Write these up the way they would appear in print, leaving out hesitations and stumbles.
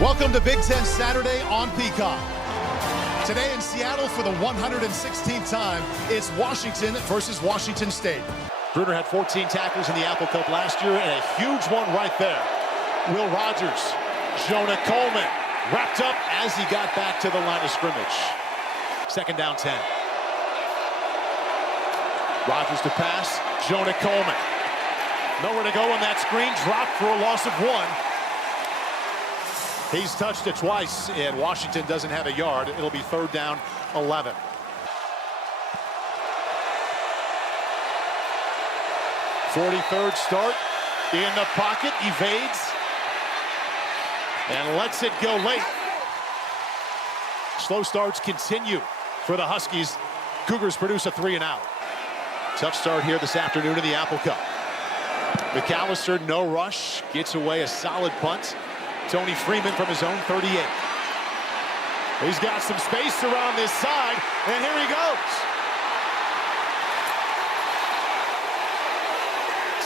Welcome to Big Ten Saturday on Peacock. Today in Seattle for the 116th time, it's Washington versus Washington State. Bruner had 14 tackles in the Apple Cup last year, and a huge one right there. Will Rogers, Jonah Coleman, wrapped up as he got back to the line of scrimmage. Second down 10. Rogers to pass, Jonah Coleman. Nowhere to go on that screen, dropped for a loss of 1. He's touched it twice, and Washington doesn't have a yard. It'll be third down 11. .43rd start in the pocket, evades, and lets it go late. Slow starts continue for the Huskies. Cougars produce a 3-and-out. Tough start here this afternoon in the Apple Cup. McAllister, no rush, gets away a solid punt. Tony Freeman from his own 38. He's got some space around this side, and here he goes.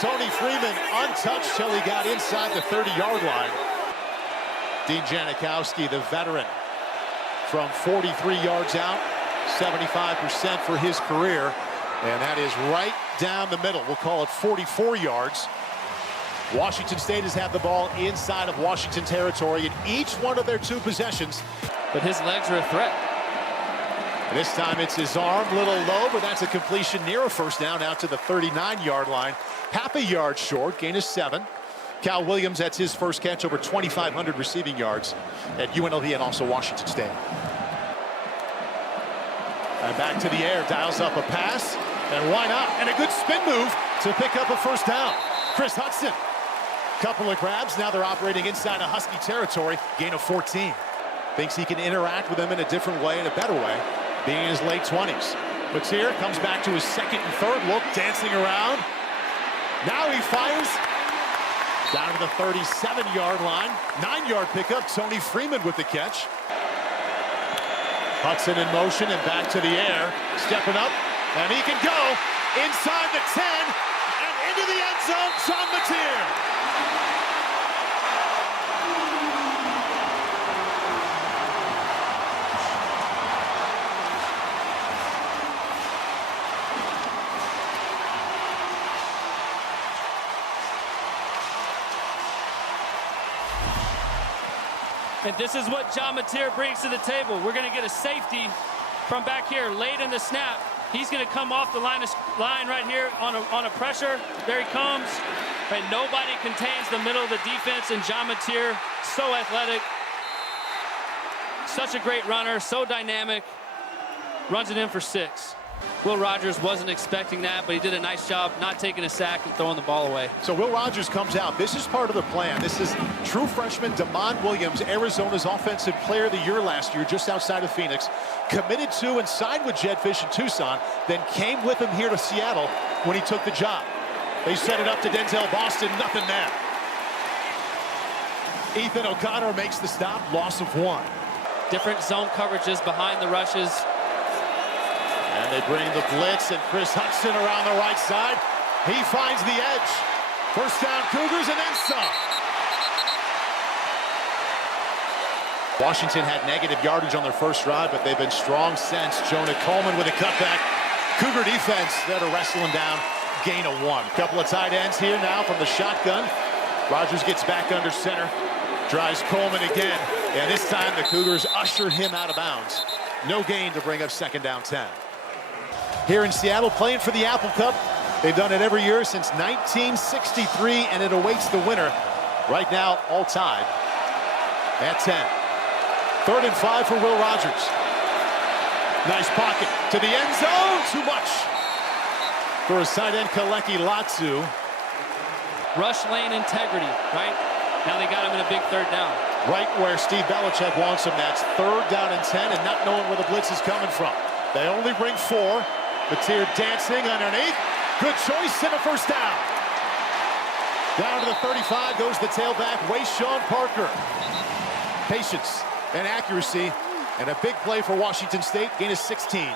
Tony Freeman untouched till he got inside the 30-yard line. Dean Janikowski, the veteran, from 43 yards out, 75% for his career, and that is right down the middle. We'll call it 44 yards. Washington State has had the ball inside of Washington territory in each one of their 2 possessions. But his legs are a threat. And this time it's his arm, little low, but that's a completion near a first down out to the 39-yard line. Half a yard short, gain of 7. Cal Williams, that's his first catch, over 2,500 receiving yards at UNLV and also Washington State. And back to the air, dials up a pass, and why not? And a good spin move to pick up a first down. Chris Hudson. Couple of grabs, now they're operating inside of Husky territory, gain of 14. Thinks he can interact with them in a different way, in a better way, being in his late 20s. Mateer comes back to his second and third look, dancing around. Now he fires down to the 37-yard line. 9-yard pickup, Tony Freeman with the catch. Hudson in motion and back to the air, stepping up, and he can go inside the 10 and into the end zone, John Mateer. And this is what John Mateer brings to the table. We're going to get a safety from back here late in the snap. He's going to come off the line right here on a pressure. There he comes. And nobody contains the middle of the defense. And John Mateer, so athletic, such a great runner, so dynamic, runs it in for 6. Will Rogers wasn't expecting that, but he did a nice job not taking a sack and throwing the ball away. So Will Rogers comes out. This is part of the plan. This is true freshman Damon Williams, Arizona's Offensive Player of the Year last year, just outside of Phoenix. Committed to and signed with Jetfish in Tucson, then came with him here to Seattle when he took the job. They set it up to Denzel Boston, nothing there. Ethan O'Connor makes the stop, loss of 1. Different zone coverages behind the rushes. And they bring the blitz, and Chris Hudson around the right side. He finds the edge. First down Cougars, and then some. Washington had negative yardage on their first drive, but they've been strong since. Jonah Coleman with a cutback. Cougar defense that are wrestling down. Gain of 1. Couple of tight ends here now from the shotgun. Rogers gets back under center. Drives Coleman again. And this time the Cougars usher him out of bounds. No gain to bring up second down 10. Here in Seattle, playing for the Apple Cup. They've done it every year since 1963, and it awaits the winner. Right now, all tied at 10. 3rd and 5 for Will Rogers. Nice pocket to the end zone. Too much for a tight end, Kaleki Latsu. Rush lane integrity, right? Now they got him in a big 3rd down. Right where Steve Belichick wants him. That's 3rd down and 10, and not knowing where the blitz is coming from. They only bring 4. Mateer dancing underneath. Good choice and a first down. Down to the 35 goes the tailback, Wayshawn Parker. Patience and accuracy, and a big play for Washington State, gain of 16.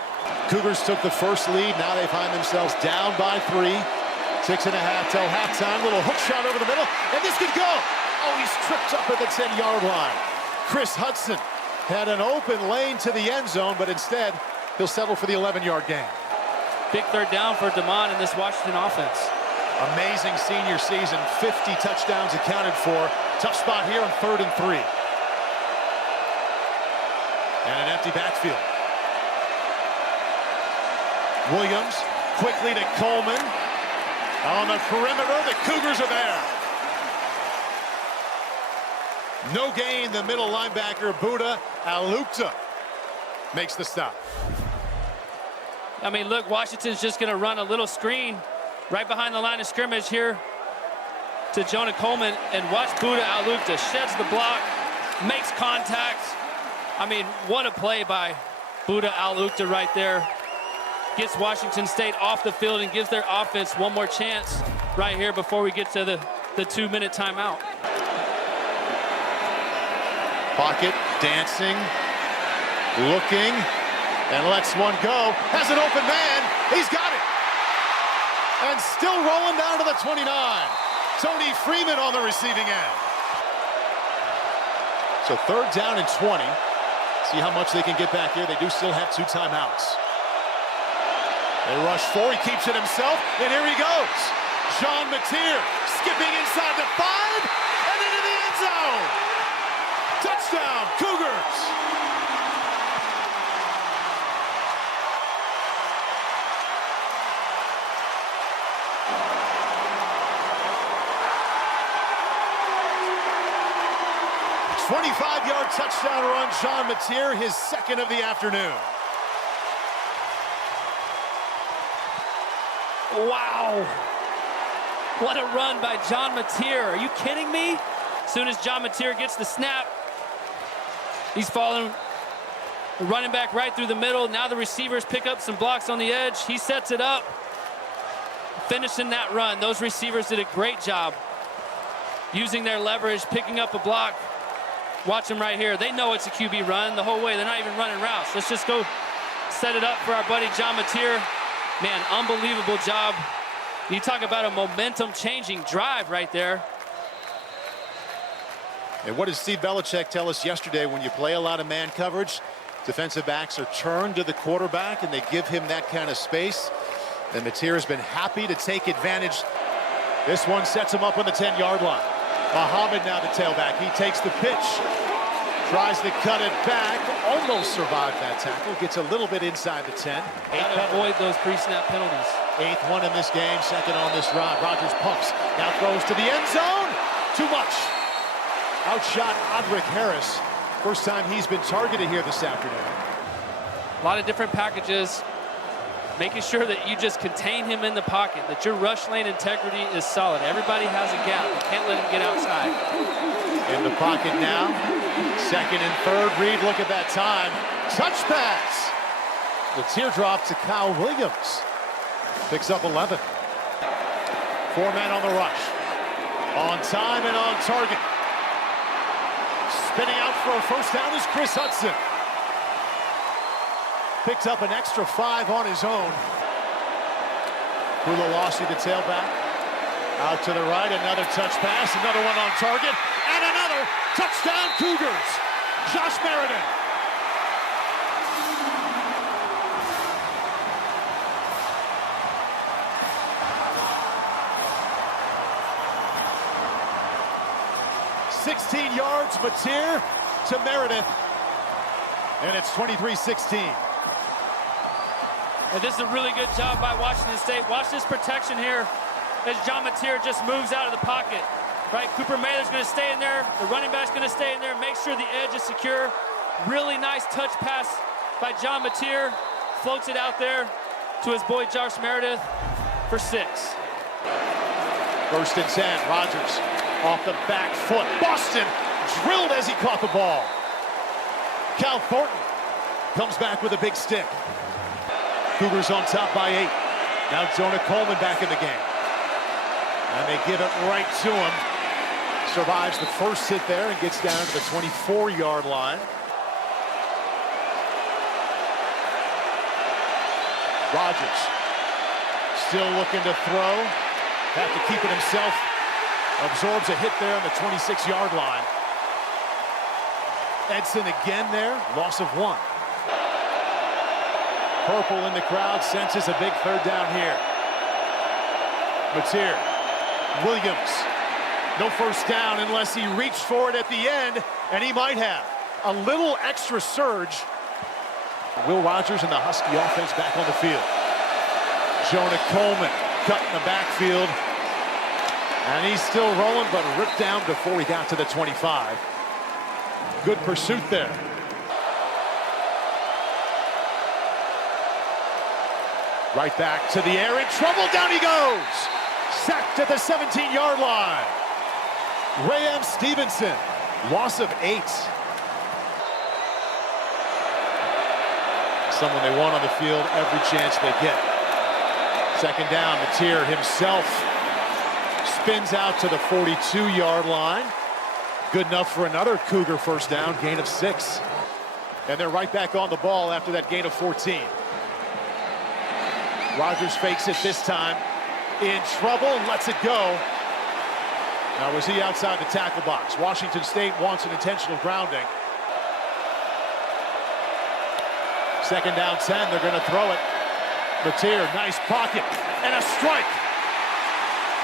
Cougars took the first lead. Now they find themselves down by 3. 6.5 till halftime. Little hook shot over the middle, and this could go. Oh, he's tripped up at the 10-yard line. Chris Hudson had an open lane to the end zone, but instead he'll settle for the 11-yard gain. Big third down for DeMond in this Washington offense. Amazing senior season, 50 touchdowns accounted for. Tough spot here on 3rd and 3. And an empty backfield. Williams quickly to Coleman. On the perimeter, the Cougars are there. No gain, the middle linebacker, Buda Alukta, makes the stop. I mean, look, Washington's just going to run a little screen right behind the line of scrimmage here to Jonah Coleman, and watch Buda Alukta sheds the block, makes contact. I mean, what a play by Buda Alukta right there. Gets Washington State off the field and gives their offense one more chance right here before we get to the 2-minute timeout. Pocket, dancing, looking, and lets one go. Has an open man. He's got it. And still rolling down to the 29. Tony Freeman on the receiving end. So 3rd down and 20. See how much they can get back here. They do still have 2 timeouts. They rush 4, he keeps it himself, and here he goes. Jean Mateer skipping inside the 5 and into the end zone. Touchdown, Cougars. A 25-yard touchdown run, Jean Mateer, his 2nd of the afternoon. Wow. What a run by Jean Mateer. Are you kidding me? As soon as Jean Mateer gets the snap, he's falling, running back right through the middle. Now the receivers pick up some blocks on the edge. He sets it up, finishing that run. Those receivers did a great job using their leverage, picking up a block. Watch them right here. They know it's a QB run the whole way. They're not even running routes. Let's just go set it up for our buddy Jean Mateer. Man, unbelievable job. You talk about a momentum-changing drive right there. And what did Steve Belichick tell us yesterday? When you play a lot of man coverage, defensive backs are turned to the quarterback and they give him that kind of space. And Mateer has been happy to take advantage. This one sets him up on the 10-yard line. Muhammad now the tailback. He takes the pitch. Tries to cut it back, almost survived that tackle, gets a little bit inside the 10. Gotta avoid those pre-snap penalties. 8th one in this game, 2nd on this drive. Rodgers pumps, now throws to the end zone. Too much. Outshot Audric Harris. First time he's been targeted here this afternoon. A lot of different packages, making sure that you just contain him in the pocket, that your rush lane integrity is solid. Everybody has a gap. You can't let him get outside. In the pocket now. 2nd and 3rd. Reed, look at that time. Touch pass. The teardrop to Kyle Williams. Picks up 11. 4 men on the rush. On time and on target. Spinning out for a first down is Chris Hudson. Picked up an extra 5 on his own. Kulawasi, the tailback. Out to the right, another touch pass, another one on target, and another touchdown Cougars. Josh Meredith. $16 yards, Mateer to Meredith, and it's 23-16. And this is a really good job by Washington State. Watch this protection here as Jean Mateer just moves out of the pocket. Right, Cooper Mailer's going to stay in there. The running back's going to stay in there. Make sure the edge is secure. Really nice touch pass by Jean Mateer. Floats it out there to his boy Josh Meredith for 6. 1st and 10. Rodgers off the back foot. Boston drilled as he caught the ball. Cal Thornton comes back with a big stick. Cougars on top by 8. Now Jonah Coleman back in the game. And they give it right to him. Survives the first hit there and gets down to the 24-yard line. Rodgers still looking to throw. Have to keep it himself. Absorbs a hit there on the 26-yard line. Edson again there, loss of 1. Purple in the crowd senses a big third down here. Mateer, Williams, no first down unless he reached for it at the end, and he might have. A little extra surge. Will Rogers and the Husky offense back on the field. Jonah Coleman cut in the backfield. And he's still rolling, but ripped down before he got to the 25. Good pursuit there. Right back to the air, in trouble, down he goes! Sacked at the 17-yard line. Ray Stevenson, loss of 8. Someone they want on the field every chance they get. Second down, Mateer himself spins out to the 42-yard line. Good enough for another Cougar first down, gain of 6. And they're right back on the ball after that gain of 14. Rogers fakes it this time. In trouble and lets it go. Now, was he outside the tackle box? Washington State wants an intentional grounding. Second down 10, they're going to throw it. Mateer, nice pocket, and a strike.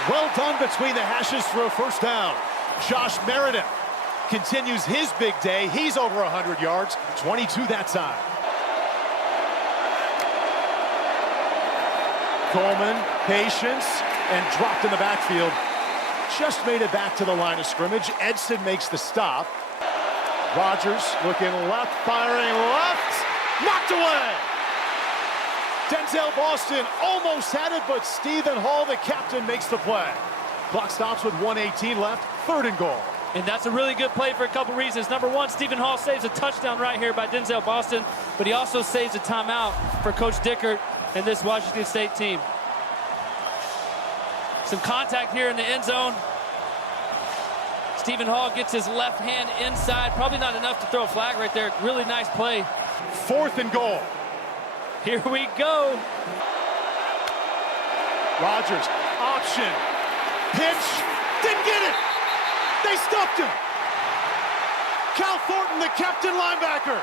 Well done between the hashes for a first down. Josh Meredith continues his big day. He's over 100 yards, 22 that time. Coleman, patience, and dropped in the backfield. Just made it back to the line of scrimmage. Edson makes the stop. Rogers looking left, firing left, knocked away. Denzel Boston almost had it, but Stephen Hall, the captain, makes the play. Clock stops with 1:18 left, 3rd and goal. And that's a really good play for a couple reasons. Number one, Stephen Hall saves a touchdown right here by Denzel Boston, but he also saves a timeout for Coach Dickert and this Washington State team. Some contact here in the end zone. Stephen Hall gets his left hand inside. Probably not enough to throw a flag right there. Really nice play. 4th and goal. Here we go. Rogers, option, pitch, didn't get it. They stuffed him. Cal Thornton, the captain linebacker,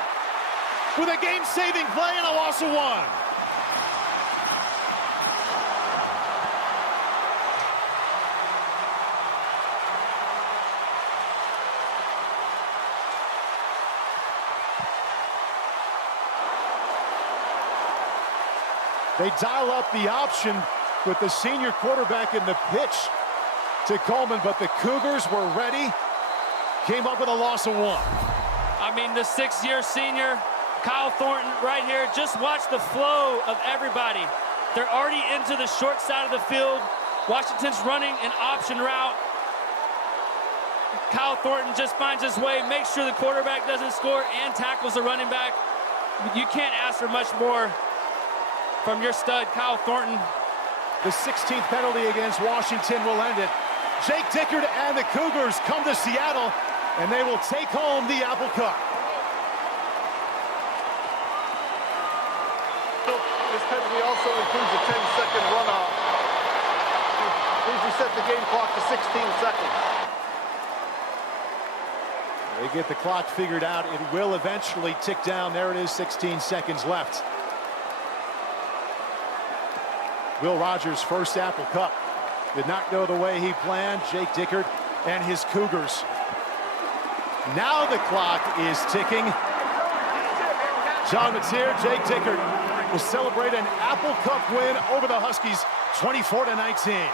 with a game-saving play and a loss of 1. They dial up the option with the senior quarterback in the pitch to Coleman, but the Cougars were ready. Came up with a loss of 1. I mean, the 6th-year senior, Kyle Thornton right here. Just watch the flow of everybody. They're already into the short side of the field. Washington's running an option route. Kyle Thornton just finds his way, makes sure the quarterback doesn't score, and tackles the running back. You can't ask for much more from your stud, Kyle Thornton. The 16th penalty against Washington will end it. Jake Dickert and the Cougars come to Seattle, and they will take home the Apple Cup. This penalty also includes a 10-second runoff. Please reset the game clock to 16 seconds. They get the clock figured out. It will eventually tick down. There it is, 16 seconds left. Will Rogers' first Apple Cup did not go the way he planned. Jake Dickert and his Cougars. Now the clock is ticking. John Mateer, Jake Dickert will celebrate an Apple Cup win over the Huskies, 24-19.